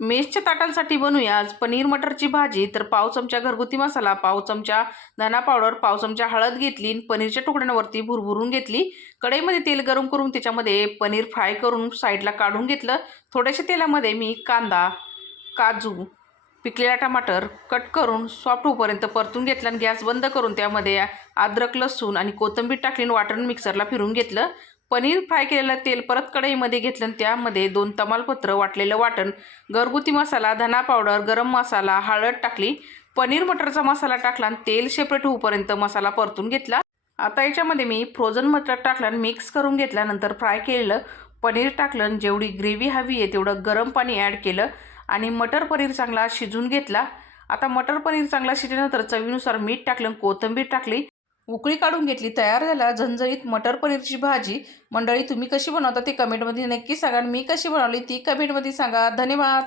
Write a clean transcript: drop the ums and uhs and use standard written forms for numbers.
मेसच्या ताटांसाठी बनवूया आज पनीर मटरची भाजी। तर पाव चमचा घरगुती मसाला, पाव चमचा धना पावडर, पाव चमचा हळद घेतली, पनीरच्या तुकड्यांवरती भुरभुरून घेतली। कढईमध्ये तेल गरम करून त्याच्यामध्ये पनीर फ्राय करून साईडला काढून घेतलं। थोड्याशा तेलामध्ये मी कांदा, काजू, पिकलेला टमाटर कट करून सॉफ्ट होईपर्यंत परतून घेतला आणि गॅस बंद करून त्यामध्ये अद्रक, लसूण आणि कोथिंबीर टाकली, वाटण मिक्सरला फिरून घेतलं। पनीर फ्राय केलेलं तेल परत कढईमध्ये घेतलं आणि त्यामध्ये 2 तमालपत्र, वाटलेलं वाटण, घरगुती मसाला, धना पावडर, गरम मसाला, हळद टाकली, पनीर मटरचा मसाला टाकला आणि तेल सेपरेट होईपर्यंत मसाला परतून घेतला। आता याच्यामध्ये मी फ्रोझन मटर टाकलं आणि मिक्स करून घेतल्यानंतर फ्राय केलेलं पनीर टाकलं आणि जेवढी ग्रेव्ही हवी आहे तेवढं गरम पाणी ॲड केलं आणि मटर पनीर चांगला शिजून घेतला। आता मटर पनीर चांगला शिजल्यानंतर चवीनुसार मीठ टाकलं, कोथिंबीर टाकली, उकळी काढून घेतली। तयार झाला झणझणीत मटर पनीरची भाजी। मंडळी, तुम्ही कशी बनवता ते कमेंटमध्ये नक्की सांगा आणि मी कशी बनवली ती कमेंटमध्ये सांगा। धन्यवाद।